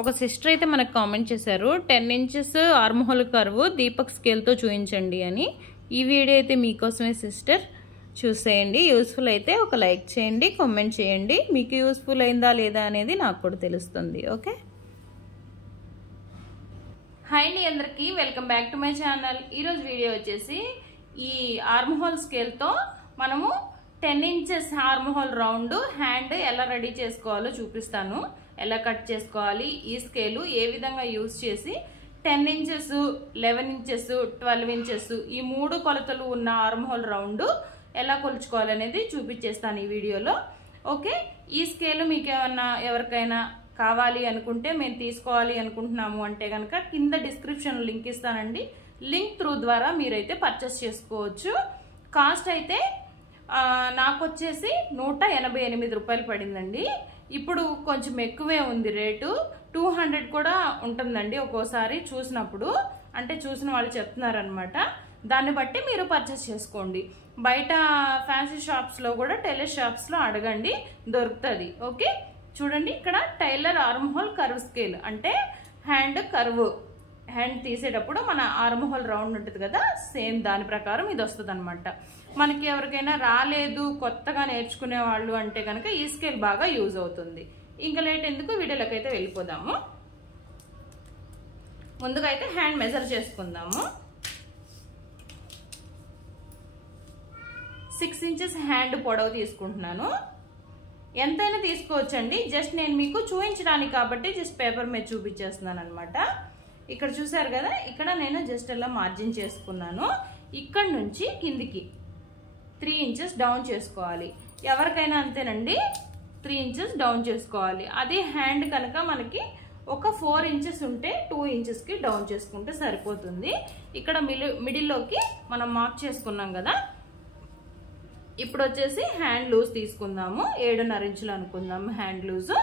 ఒక సిస్టర్ అయితే మనకు కామెంట్ చేశారు 10 ఇంచెస్ ఆర్మ్ హోల్ కర్వ్ దీపక్ స్కేల్తో చూపించండి అని. ఈ వీడియో అయితే మీకోసమే సిస్టర్, చూసేయండి. యూస్ఫుల్ అయితే ఒక లైక్ చేయండి, కామెంట్ చేయండి. మీకు యూస్ఫుల్ అయిందా లేదా అనేది నాకు కూడా తెలుస్తుంది. ఓకే, హాయ్ అండి అందరికీ, welcome back to my channel. ఈరోజు వీడియో వచ్చేసి ఈ ఆర్మ్ హోల్ స్కేల్తో మనము 10 inches arm whole round hand ఎలా రెడీ చేసుకోవాలో చూపిస్తాను. ఎలా కట్ చేసుకోవాలి, ఈ స్కేలు ఏ విధంగా యూజ్ చేసి 10 ఇంచెస్ 11 ఇంచెస్ 12 ఇంచెస్ ఈ 3 కొలతలు ఉన్న ఆర్మ్ హోల్ రౌండ్ ఎలా కొలుచుకోవాలనేది చూపించేస్తాను ఈ వీడియోలో. ఓకే, ఈ స్కేలు మీకు ఏమన్నా ఎవరికైనా కావాలి అనుకుంటే, మేము తీసుకోవాలి అనుకుంటున్నాము అంటే కనుక కింద డిస్క్రిప్షన్ లింక్ ఇస్తానండి. లింక్ త్రూ ద్వారా మీరైతే పర్చేస్ చేసుకోవచ్చు. కాస్ట్ అయితే నాకు వచ్చేసి 188 రూపాయలు పడిందండి. ఇప్పుడు కొంచెం ఎక్కువే ఉంది రేటు, 200 కూడా ఉంటుందండి ఒక్కోసారి చూసినప్పుడు, అంటే చూసిన వాళ్ళు చెప్తున్నారనమాట. దాన్ని బట్టి మీరు పర్చేస్ చేసుకోండి. బయట ఫ్యాన్సీ షాప్స్లో కూడా టైలర్ షాప్స్లో అడగండి, దొరుకుతుంది. ఓకే, చూడండి ఇక్కడ tailor arm hole curve scale అంటే హ్యాండ్ కర్వ్, హ్యాండ్ తీసేటప్పుడు మన ఆర్మ్ హోల్ రౌండ్ ఉంటుంది కదా, సేమ్ దాని ప్రకారం ఇది వస్తుంది అనమాట. మనకి ఎవరికైనా రాలేదు, కొత్తగా నేర్చుకునే వాళ్ళు అంటే కనుక ఈ స్కేల్ బాగా యూజ్ అవుతుంది. ఇంకా లేట్ ఎందుకు, వీడియోలోకి అయితే వెళ్ళిపోదాము. ముందుగా అయితే హ్యాండ్ మెజర్ చేసుకుందాము. 6 ఇంచెస్ హ్యాండ్ పొడవు తీసుకుంటున్నాను. ఎంతైనా తీసుకోవచ్చండి, జస్ట్ నేను మీకు చూపించడానికి కాబట్టి జస్ట్ పేపర్ మీద చూపించేస్తున్నాను అనమాట. ఇక్కడ చూసారు కదా, ఇక్కడ నేను జస్ట్ అలా మార్జిన్ చేసుకున్నాను. ఇక్కడ నుంచి కిందికి 3 ఇంచెస్ డౌన్ చేసుకోవాలి. ఎవరికైనా అంతేనండి, 3 ఇంచెస్ డౌన్ చేసుకోవాలి. అదే హ్యాండ్ కనుక మనకి ఒక 4 ఇంచెస్ ఉంటే 2 ఇంచెస్కి డౌన్ చేసుకుంటే సరిపోతుంది. ఇక్కడ మిడిల్లోకి మనం మార్క్ చేసుకున్నాం కదా. ఇప్పుడు వచ్చేసి హ్యాండ్ లూజ్ తీసుకుందాము. 7.5 ఇంచులు అనుకుందాము హ్యాండ్ లూజ్.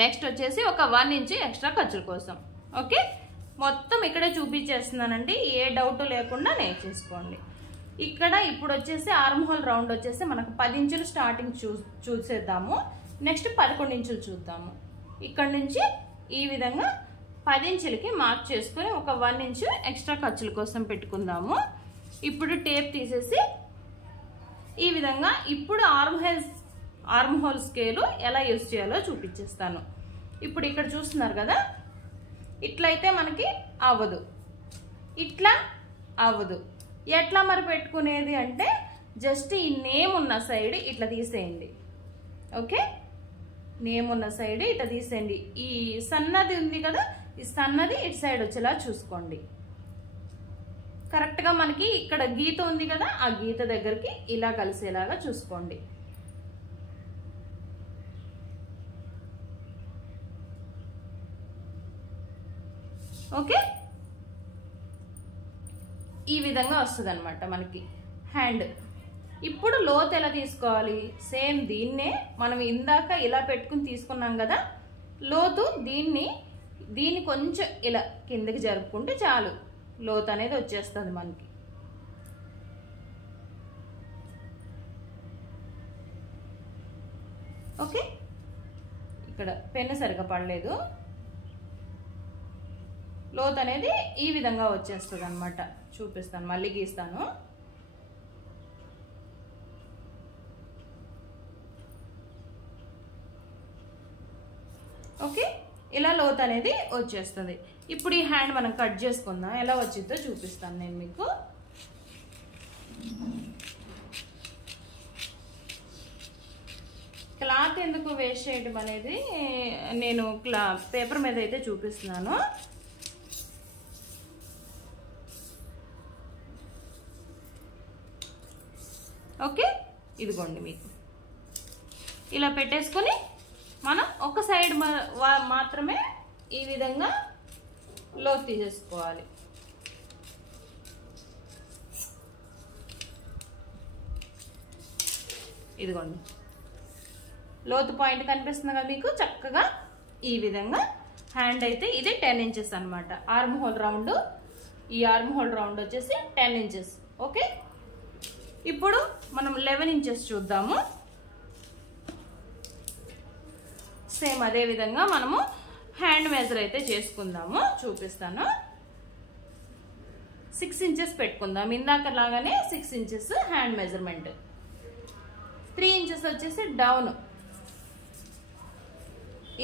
నెక్స్ట్ వచ్చేసి ఒక 1 ఇంచ్ ఎక్స్ట్రా ఖర్చుల కోసం. ఓకే, మొత్తం ఇక్కడే చూపించేస్తున్నానండి, ఏ డౌట్ లేకుండా నేర్చేసుకోండి. ఇక్కడ ఇప్పుడు వచ్చేసి ఆర్మ్ హోల్ రౌండ్ వచ్చేసి మనకు 10 ఇంచులు స్టార్టింగ్ చూసేద్దాము. నెక్స్ట్ 11 ఇంచులు చూద్దాము. ఇక్కడ నుంచి ఈ విధంగా 10 ఇంచులకి మార్క్ చేసుకుని ఒక 1 ఇంచు ఎక్స్ట్రా ఖర్చుల కోసం పెట్టుకుందాము. ఇప్పుడు టేప్ తీసేసి ఈ విధంగా ఇప్పుడు ఆర్మ్ హోల్ స్కేలు ఎలా యూజ్ చేయాలో చూపించేస్తాను. ఇప్పుడు ఇక్కడ చూస్తున్నారు కదా, ఇట్లయితే మనకి అవ్వదు, ఇట్లా అవ్వదు. ఎట్లా మరి పెట్టుకునేది అంటే జస్ట్ ఈ నేమ్ ఉన్న సైడ్ ఇట్లా తీసేయండి. ఓకే, నేమ్ ఉన్న సైడ్ ఇట్లా తీసేయండి. ఈ సన్నది ఉంది కదా, ఈ సన్నది ఇటు సైడ్ వచ్చేలా చూసుకోండి. కరెక్ట్గా మనకి ఇక్కడ గీత ఉంది కదా, ఆ గీత దగ్గరికి ఇలా కలిసేలాగా చూసుకోండి. ఓకే, ఈ విధంగా వస్తుంది అనమాట మనకి హ్యాండ్. ఇప్పుడు లోతు ఎలా తీసుకోవాలి, సేమ్ దీన్నే మనం ఇందాక ఇలా పెట్టుకుని తీసుకున్నాం కదా, లోతు దీన్ని కొంచెం ఇలా కిందకి జరుపుకుంటే చాలు, లోతు అనేది వచ్చేస్తుంది మనకి. ఓకే, ఇక్కడ పెన్ను సరిగా పడలేదు, లోతు అనేది ఈ విధంగా వచ్చేస్తుంది అనమాట. చూపిస్తాను, మళ్ళీ గీస్తాను. ఓకే, ఇలా లోతు అనేది వచ్చేస్తుంది. ఇప్పుడు ఈ హ్యాండ్ మనం కట్ చేసుకుందాం, ఎలా వచ్చిందో చూపిస్తాను నేను మీకు. క్లాత్ ఎందుకు వేస్ట్ చేయడం అనేది నేను పేపర్ మీద అయితే చూపిస్తున్నాను. ఓకే, ఇదిగోండి మీకు ఇలా పెట్టేసుకొని మనం ఒక సైడ్ మాత్రమే ఈ విధంగా లోతు తీసేసుకోవాలి. ఇదిగోండి లోతు పాయింట్ కనిపిస్తుంది కదా మీకు, చక్కగా ఈ విధంగా హ్యాండ్ అయితే ఇది 10 ఇంచెస్ అనమాట. ఆర్మ్ హోల్ రౌండ్, ఈ ఆర్మ్ హోల్ రౌండ్ వచ్చేసి 10 ఇంచెస్. ఓకే, ఇప్పుడు మనం 11 ఇంచెస్ చూద్దాము. సేమ్ అదే విధంగా మనము హ్యాండ్ మెజర్ అయితే చేసుకుందాము, చూపిస్తాను. 6 ఇంచెస్ పెట్టుకుందాం, ఇందాక లాగానే 6 ఇంచెస్ హ్యాండ్ మెజర్మెంట్. 3 ఇంచెస్ వచ్చేసి డౌన్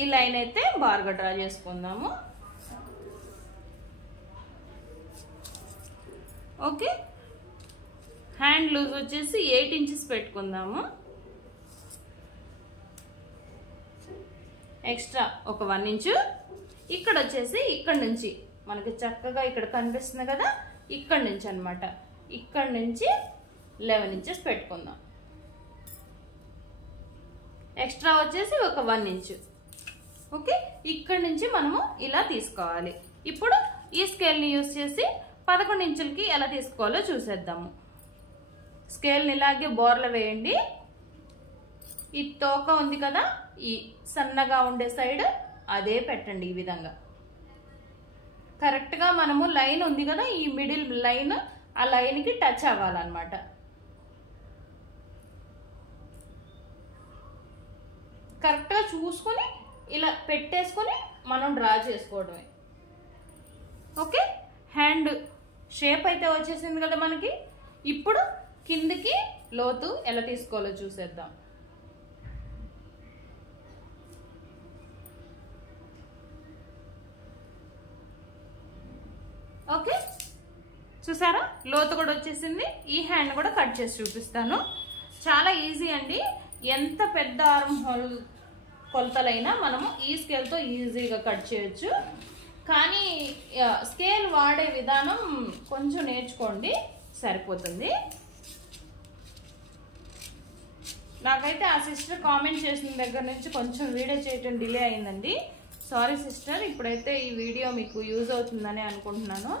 ఈ లైన్ అయితే బార్గా డ్రా చేసుకుందాము. ఓకే, హ్యాండ్ లూజ్ వచ్చేసి 8 ఇంచెస్ పెట్టుకుందాము. ఎక్స్ట్రా ఒక 1 ఇంచు. ఇక్కడ వచ్చేసి ఇక్కడ నుంచి మనకి చక్కగా ఇక్కడ కనిపిస్తుంది కదా, ఇక్కడ నుంచి అన్నమాట, ఇక్కడ నుంచి 11 ఇంచెస్ పెట్టుకుందాం. ఎక్స్ట్రా వచ్చేసి ఒక 1 ఇంచు. ఓకే, ఇక్కడ నుంచి మనము ఇలా తీసుకోవాలి. ఇప్పుడు ఈ స్కేల్ని యూజ్ చేసి 11 ఇంచులకి ఎలా తీసుకోవాలో చూసేద్దాము. స్కేల్ని ఇలాగే బోర్ల వేయండి. ఈ తోక ఉంది కదా, ఈ సన్నగా ఉండే సైడ్ అదే పెట్టండి. ఈ విధంగా కరెక్ట్గా మనము లైన్ ఉంది కదా, ఈ మిడిల్ లైన్ ఆ లైన్కి టచ్ అవ్వాలన్నమాట. కరెక్ట్గా చూసుకొని ఇలా పెట్టేసుకొని మనం డ్రా చేసుకోవడమే. ఓకే, హ్యాండ్ షేప్ అయితే వచ్చేసింది కదా మనకి. ఇప్పుడు కిందికి లోతు ఎలా తీసుకోవాలో చూసేద్దాం. ఓకే, చూసారా లోతు కూడా వచ్చేసింది. ఈ హ్యాండ్ కూడా కట్ చేసి చూపిస్తాను. చాలా ఈజీ అండి. ఎంత పెద్ద ఆర్మ్ హోల్ కొలతలైనా మనము ఈ స్కేల్తో ఈజీగా కట్ చేయొచ్చు. కానీ స్కేల్ వాడే విధానం కొంచెం నేర్చుకోండి, సరిపోతుంది. నాకైతే ఆ సిస్టర్ కామెంట్ చేసిన దగ్గర నుంచి కొంచెం వీడియో చేయటం డిలే అయిందండి. Sorry sister. ఇప్పుడైతే ఈ వీడియో మీకు యూజ్ అవుతుందని అనుకుంటున్నాను.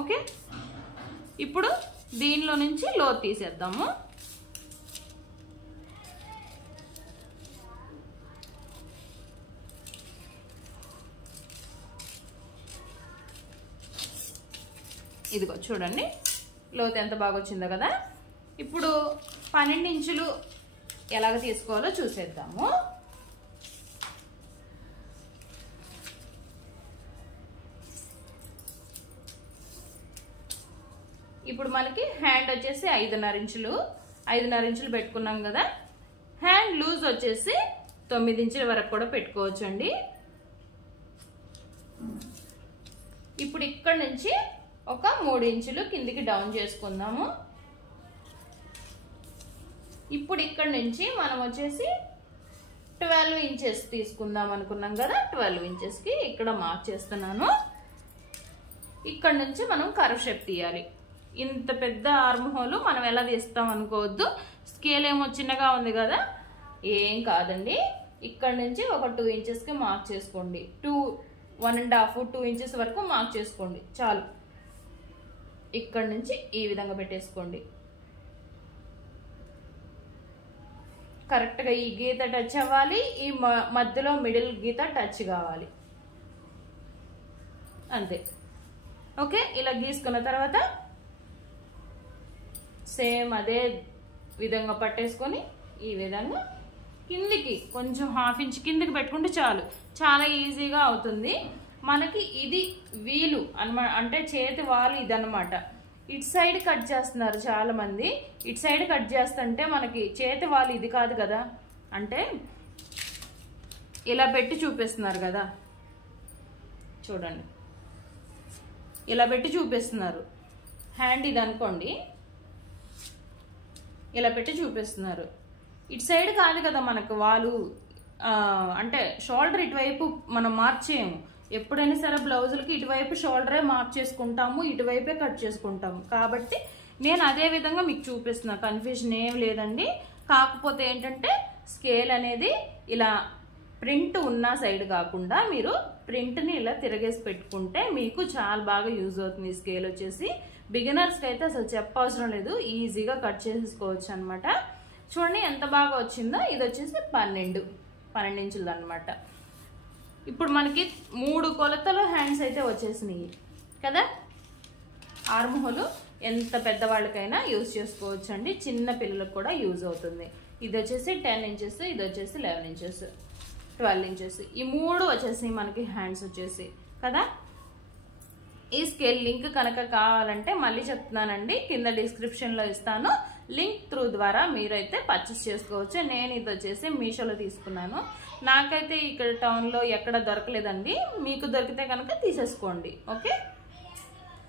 ఓకే, ఇప్పుడు దీనిలో నుంచి లోతు తీసేద్దాము. ఇదిగో చూడండి లోతు ఎంత బాగా వచ్చిందో కదా. ఇప్పుడు 12 ఇంచులు ఎలాగ తీసుకోవాలో చూసేద్దాము. ఇప్పుడు మనకి హ్యాండ్ వచ్చేసి 5.5 ఇంచులు 5.5 ఇంచులు పెట్టుకున్నాం కదా. హ్యాండ్ లూజ్ వచ్చేసి 9 ఇంచుల వరకు కూడా పెట్టుకోవచ్చు అండి. ఇప్పుడు ఇక్కడ నుంచి ఒక 3 ఇంచులు కిందికి డౌన్ చేసుకుందాము. ఇప్పుడు ఇక్కడ నుంచి మనం వచ్చేసి 12 ఇంచెస్ తీసుకుందాం అనుకున్నాం కదా. 12 ఇంచెస్కి ఇక్కడ మార్క్ చేస్తున్నాను. ఇక్కడ నుంచి మనం కర్వ్ షేప్ తీయాలి. ఇంత పెద్ద ఆర్మ్ హోల్ మనం ఎలా తీస్తాం అనుకోవద్దు. స్కేల్ ఏమో చిన్నగా ఉంది కదా, ఏం కాదండి. ఇక్కడ నుంచి ఒక 2 ఇంచెస్కి మార్క్ చేసుకోండి. 1.5 2 ఇంచెస్ వరకు మార్క్ చేసుకోండి చాలు. ఇక్కడ నుంచి ఈ విధంగా పెట్టేసుకోండి. కరెక్ట్గా ఈ గీత టచ్ అవ్వాలి, ఈ మధ్యలో మిడిల్ గీత టచ్ కావాలి, అంతే. ఓకే, ఇలా గీసుకున్న తర్వాత సేమ్ అదే విధంగా పట్టేసుకొని ఈ విధంగా కిందికి కొంచెం 1/2 ఇంచ్ కిందికి పెట్టుకుంటే చాలు. చాలా ఈజీగా అవుతుంది మనకి. ఇది వీలు అన్నమాట, అంటే చేతి వాలు ఇదన్నమాట. ఇటు సైడ్ కట్ చేస్తున్నారు చాలా మంది. ఇటు సైడ్ కట్ చేస్తుంటే మనకి చేతి వాలు ఇది కాదు కదా, అంటే ఇలా పెట్టి చూపిస్తున్నారు కదా, చూడండి ఇలా పెట్టి చూపిస్తున్నారు. హ్యాండ్ ఇది అనుకోండి, ఇలా పెట్టి చూపిస్తున్నారు. ఇటు సైడ్ కాదు కదా మనకు వాలు, అంటే షోల్డర్ ఇటువైపు మనం మార్క్ చేయము. ఎప్పుడైనా సరే బ్లౌజులకి ఇటువైపు షోల్డరే మార్క్ చేసుకుంటాము, ఇటువైపే కట్ చేసుకుంటాము. కాబట్టి నేను అదే విధంగా మీకు చూపిస్తున్నా, కన్ఫ్యూజన్ ఏం లేదండి. కాకపోతే ఏంటంటే స్కేల్ అనేది ఇలా ప్రింట్ ఉన్న సైడ్ కాకుండా మీరు ప్రింట్ని ఇలా తిరగేసి పెట్టుకుంటే మీకు చాలా బాగా యూజ్ అవుతుంది. ఈ స్కేల్ వచ్చేసి బిగినర్స్కి అయితే అసలు చెప్పవసరం లేదు, ఈజీగా కట్ చేసేసుకోవచ్చు అనమాట. చూడండి ఎంత బాగా వచ్చిందో. ఇది వచ్చేసి 12 ఇంచులు అనమాట. ఇప్పుడు మనకి 3 కొలతలు హ్యాండ్స్ అయితే వచ్చేసినాయి కదా. ఆర్మ్ హోల్ ఎంత పెద్దవాళ్ళకైనా యూజ్ చేసుకోవచ్చు అండి, చిన్న పిల్లలకు కూడా యూజ్ అవుతుంది. ఇది వచ్చేసి 10 ఇంచెస్, ఇది వచ్చేసి 11 ఇంచెస్, 12 ఇంచెస్. ఈ 3 వచ్చేసి మనకి హ్యాండ్స్ వచ్చేసి కదా. ఈ స్కేల్ లింక్ కనుక కావాలంటే మళ్ళీ చెప్తున్నానండి, కింద డిస్క్రిప్షన్లో ఇస్తాను. లింక్ త్రూ ద్వారా మీరైతే పర్చేస్ చేసుకోవచ్చు. నేను ఇది వచ్చేసి మీషోలో తీసుకున్నాను. నాకైతే ఇక్కడ టౌన్లో ఎక్కడ దొరకలేదండి, మీకు దొరికితే కనుక తీసేసుకోండి. ఓకే,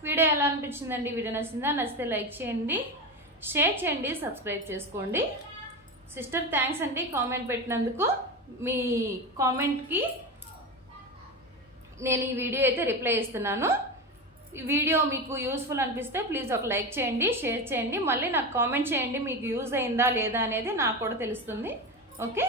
వీడియో ఎలా అనిపించిందండి? వీడియో నచ్చిందా? నచ్చితే లైక్ చేయండి, షేర్ చేయండి, సబ్స్క్రైబ్ చేసుకోండి. సిస్టర్ థ్యాంక్స్ అండి కామెంట్ పెట్టినందుకు. మీ కామెంట్కి నేను ఈ వీడియో అయితే రిప్లై ఇస్తున్నాను. ఈ వీడియో మీకు యూస్ఫుల్ అనిపిస్తే ప్లీజ్ ఒక లైక్ చేయండి, షేర్ చేయండి, మళ్ళీ నాకు కామెంట్ చేయండి మీకు యూజ్ అయిందా లేదా అనేది నాకు కూడా తెలుస్తుంది. ఓకే.